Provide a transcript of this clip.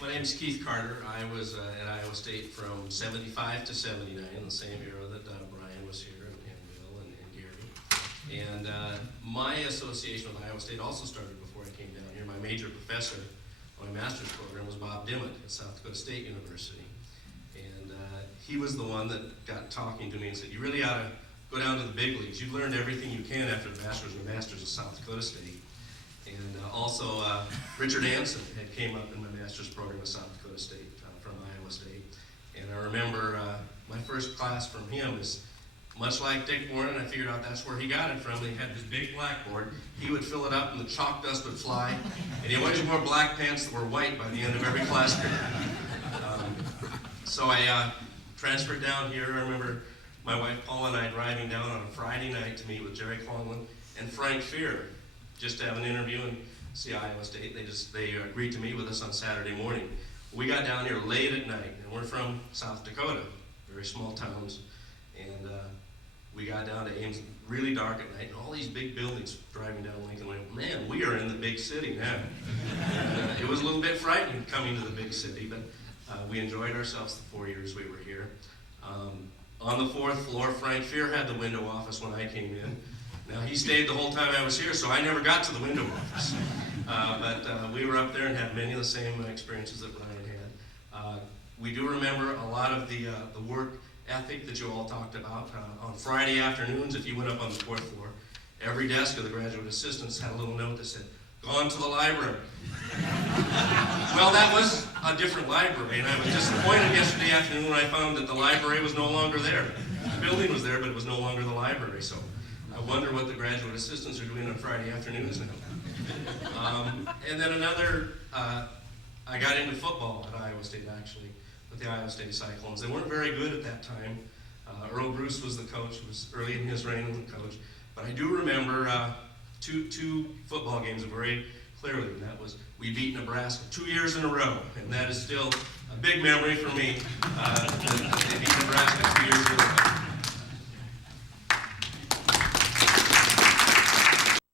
My name's Keith Carter. I was at Iowa State from 75 to 79, the same era that Brian was here, and Bill and Gary. And my association with Iowa State also started before I came down here. My major professor on my master's program was Bob Dimmitt at South Dakota State University. And he was the one that got talking to me and said, you really ought to go down to the big leagues. You've learned everything you can after the bachelor's and masters at South Dakota State. And also Richard Anson had came up in my master's program at South Dakota State from Iowa State. And I remember my first class from him is much like Dick Warren. I figured out that's where he got it from. He had this big blackboard. He would fill it up and the chalk dust would fly. And he always wore black pants that were white by the end of every class period. So I transferred down here. I remember my wife Paula and I driving down on a Friday night to meet with Jerry Conlon and Frank Fear, just to have an interview and see Iowa State. They agreed to meet with us on Saturday morning. We got down here late at night, and we're from South Dakota, very small towns, and we got down to Ames really dark at night, and all these big buildings driving down Lincoln Way. Man, we are in the big city now. And, it was a little bit frightening coming to the big city, but we enjoyed ourselves the 4 years we were here. On the fourth floor, Frank Fear had the window office when I came in. Now, he stayed the whole time I was here, so I never got to the window office. But we were up there and had many of the same experiences that Brian had. We do remember a lot of the work ethic that you all talked about. On Friday afternoons, if you went up on the fourth floor, every desk of the graduate assistants had a little note that said, "Gone to the library." Well, that was a different library, and I was disappointed yesterday afternoon when I found that the library was no longer there. The building was there, but it was no longer the library. So I wonder what the graduate assistants are doing on Friday afternoons now. And then I got into football at Iowa State, actually, with the Iowa State Cyclones. They weren't very good at that time. Earl Bruce was the coach. It was early in his reign as the coach. But I do remember two football games very clearly, and that was we beat Nebraska 2 years in a row, and that is still a big memory for me. They beat Nebraska 2 years in a row.